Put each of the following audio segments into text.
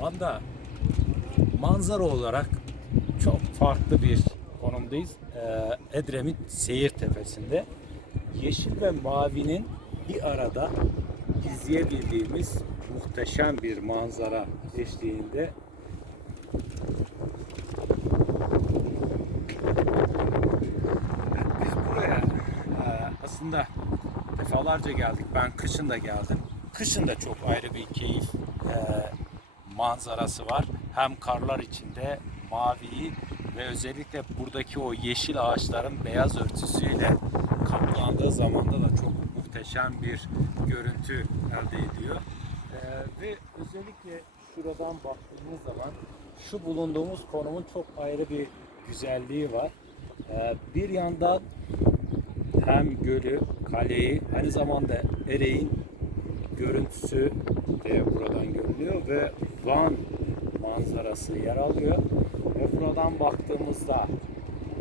Van'da manzara olarak çok farklı bir konumdayız. Ee, Edremit Seyir Tepesi'nde. Yeşil ve mavinin bir arada izleyebildiğimiz muhteşem bir manzara eşliğinde biz buraya e, aslında defalarca geldik. Ben kışın da geldim. Kışın da çok ayrı bir keyif e, manzarası var. Hem karlar içinde maviyi ve özellikle buradaki o yeşil ağaçların beyaz örtüsüyle kaplandığı zamanda da çok muhteşem bir görüntü elde ediyor. E, ve özellikle şuradan baktığımız zaman şu bulunduğumuz konumun çok ayrı bir güzelliği var. E, bir yandan hem gölü, kaleyi, aynı zamanda Ereğin görüntüsü de buradan görülüyor ve Van manzarası yer alıyor. Ve buradan baktığımızda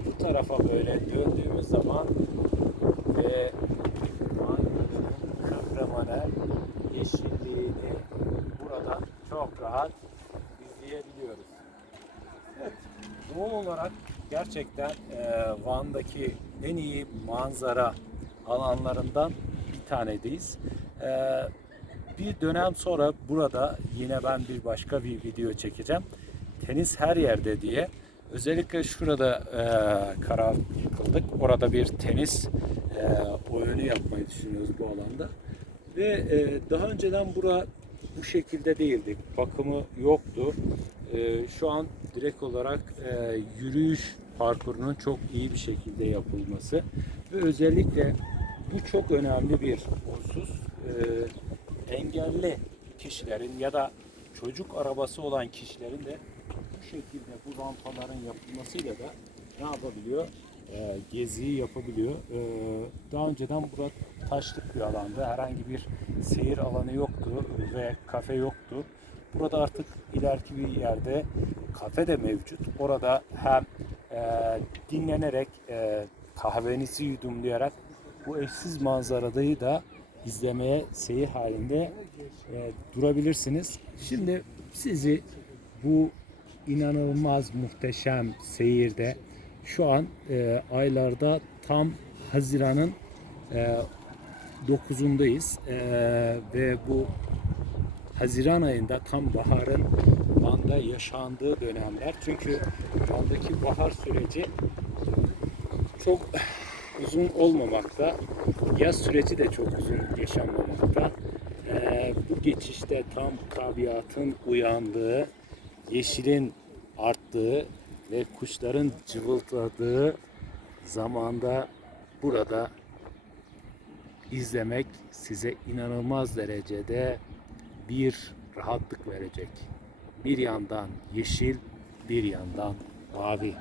bu tarafa böyle döndüğümüz zaman ve Van Gölü'nün Kıvrımını, yeşilliğini burada çok rahat izleyebiliyoruz. Evet, doğal olarak gerçekten e, Van'daki en iyi manzara alanlarından bir tanedeyiz. E, bir dönem sonra burada yine ben bir başka bir video çekeceğim. Tenis her yerde diye. Özellikle şurada e, karar kıldık. Orada bir tenis e, oyunu yapmayı düşünüyoruz bu alanda. Ve e, daha önceden bura bu şekilde değildi. Bakımı yoktu. E, şu an direkt olarak e, yürüyüş parkurunun çok iyi bir şekilde yapılması ve özellikle bu çok önemli bir husus. Engelli kişilerin ya da çocuk arabası olan kişilerin de bu şekilde bu rampaların yapılmasıyla da ne yapabiliyor? E, geziyi yapabiliyor. E, daha önceden burada taşlık bir alandı. Herhangi bir seyir alanı yoktu ve kafe yoktu. Burada artık ileriki bir yerde kafe de mevcut. Orada hem e, dinlenerek e, kahvenizi yudumlayarak bu eşsiz manzarayı da izlemeye seyir halinde e, durabilirsiniz. Şimdi sizi bu inanılmaz muhteşem seyirde şu an e, aylarda tam Haziran'ın e, 9'undayız E, ve bu Haziran ayında tam baharın Van'da yaşandığı dönemler. Çünkü Van'daki bahar süreci çok uzun olmamakta. Yaz süreci de çok uzun yaşanmamakta. Ee, bu geçişte tam tabiatın uyandığı, yeşilin arttığı ve kuşların cıvıldadığı zamanda burada izlemek size inanılmaz derecede bir rahatlık verecek. Bir yandan yeşil, bir yandan mavi.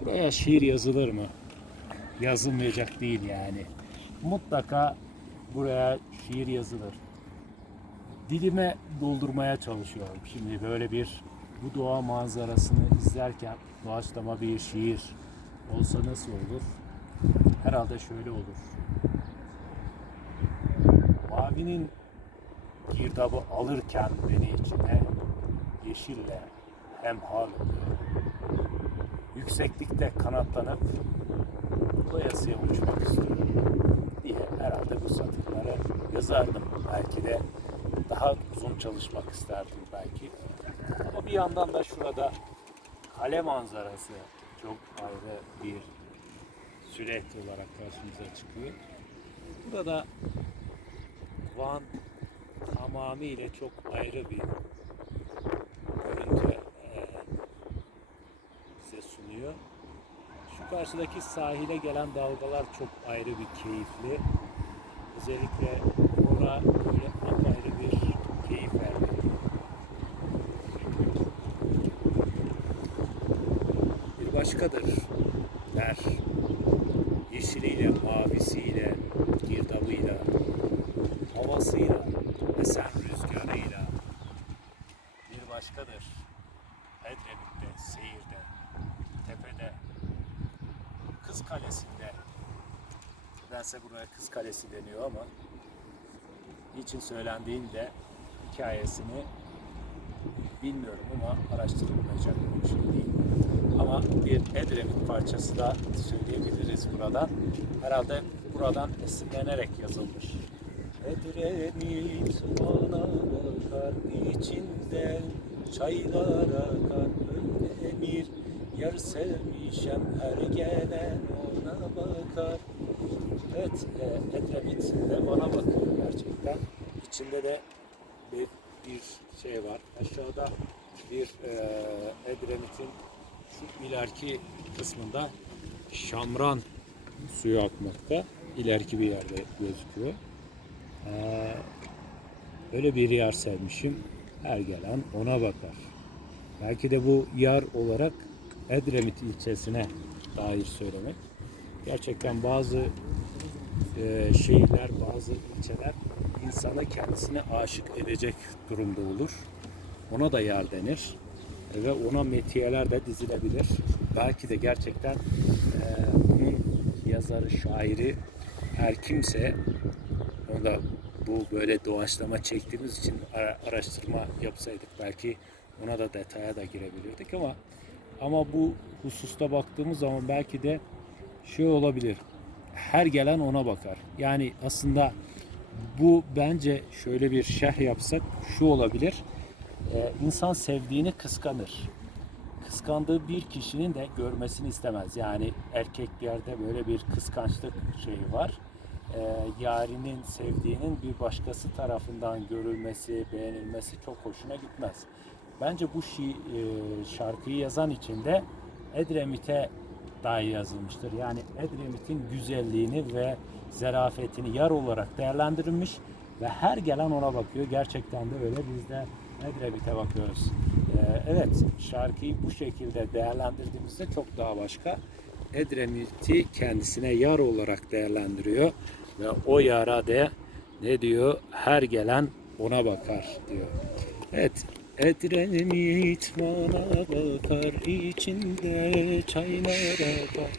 Buraya şiir yazılır mı? Yazılmayacak değil yani. Mutlaka buraya şiir yazılır. Dilime doldurmaya çalışıyorum. Şimdi böyle bir bu doğa manzarasını izlerken doğaçlama bir şiir olsa nasıl olur? Herhalde şöyle olur. Mavinin girdabı alırken beni içine yeşille hemhal oluyor. Yükseklikte kanatlanıp doyasıya uçmak istiyorum diye herhalde bu satırları yazardım. Belki de daha uzun çalışmak isterdim belki. Ama bir yandan da şurada kale manzarası çok ayrı bir süreç olarak karşımıza çıkıyor. Burada Van tamamıyla çok ayrı bir görüntü e, bize sunuyor. Şu karşıdaki sahile gelen dalgalar çok ayrı bir keyifli. Özellikle buna böyle apayrı bir keyif verdi. Bir başkadır der. Yeşiliyle, mavisiyle, girdabıyla, havasıyla, esen rüzgarıyla bir başkadır. Kız Kalesi'nde nedense buraya Kız Kalesi deniyor ama niçin söylendiğini de hikayesini bilmiyorum ama araştırılmayacak bir şey değil. Ama bir Edremit parçası da söyleyebiliriz buradan. Herhalde buradan esinlenerek yazılmış. Edremit bana bakar içinden çaylar akar Özdemir yar sevmişem her gelen ona bakar. Evet, e, Edremit de bana bakıyor gerçekten. İçinde de bir, bir şey var. Aşağıda bir e, Edremit'in şu ileriki kısmında Şamran suyu akmakta. İleriki bir yerde gözüküyor. Ee, öyle bir yer sevmişim. Her gelen ona bakar. Belki de bu yer olarak Edremit ilçesine dair söylemek. Gerçekten bazı e, şehirler, bazı ilçeler insanı kendisine aşık edecek durumda olur. Ona da yer denir ve ona metiyeler de dizilebilir. Belki de gerçekten e, bunun yazarı, şairi her kimse o da bu böyle doğaçlama çektiğimiz için ara- araştırma yapsaydık belki ona da detaya da girebilirdik ama ama bu hususta baktığımız zaman belki de şey olabilir. Her gelen ona bakar. Yani aslında bu bence şöyle bir şerh yapsak şu olabilir. Ee, insan sevdiğini kıskanır. Kıskandığı bir kişinin de görmesini istemez. Yani erkeklerde böyle bir kıskançlık şeyi var. Ee, yarinin sevdiğinin bir başkası tarafından görülmesi, beğenilmesi çok hoşuna gitmez. Bence bu şi, e, şarkıyı yazan için de Edremit'e dair yazılmıştır. Yani Edremit'in güzelliğini ve zerafetini yar olarak değerlendirilmiş ve her gelen ona bakıyor. Gerçekten de öyle. Biz de Edremit'e bakıyoruz. Ee, evet, şarkıyı bu şekilde değerlendirdiğimizde çok daha başka. Edremit'i kendisine yar olarak değerlendiriyor ve o yara da ne diyor? Her gelen ona bakar diyor. Evet, Edremit bana bakar içinde çaylar akar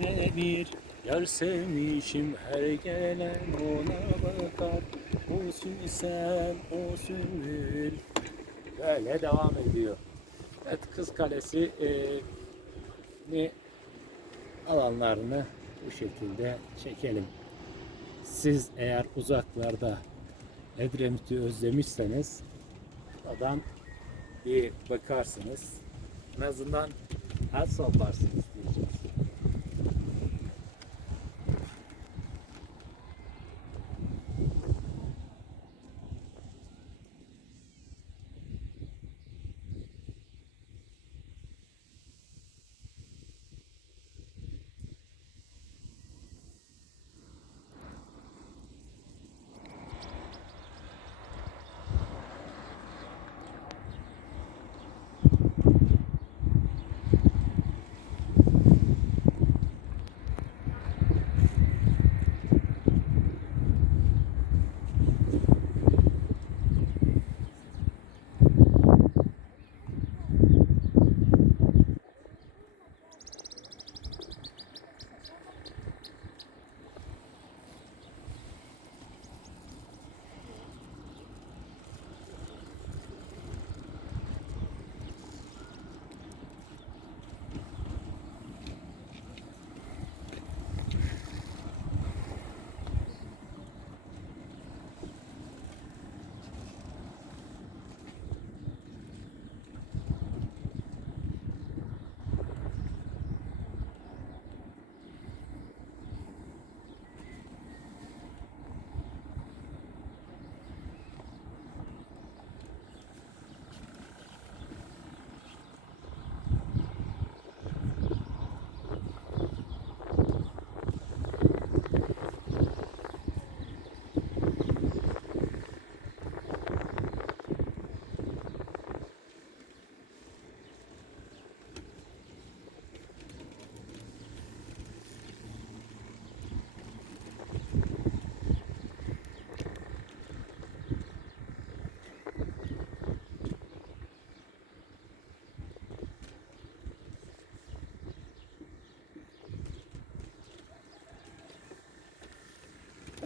Ne bir yar sevmişim her gelen ona bakar O sen o sümbül Böyle devam ediyor. Evet Kız Kalesi e, ni alanlarını bu şekilde çekelim. Siz eğer uzaklarda Edremit'i özlemişseniz Oradan bir bakarsınız. En azından el sallarsınız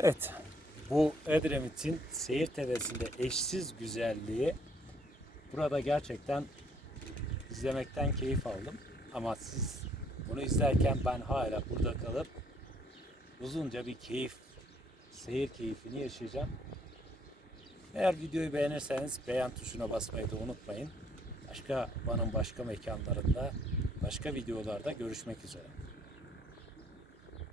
Evet, bu Edremit'in seyir tepesinde eşsiz güzelliği Burada gerçekten izlemekten keyif aldım. Ama siz bunu izlerken ben hala burada kalıp uzunca bir keyif, seyir keyfini yaşayacağım. Eğer videoyu beğenirseniz beğen tuşuna basmayı da unutmayın. Başka Van'ın başka mekanlarında, başka videolarda görüşmek üzere.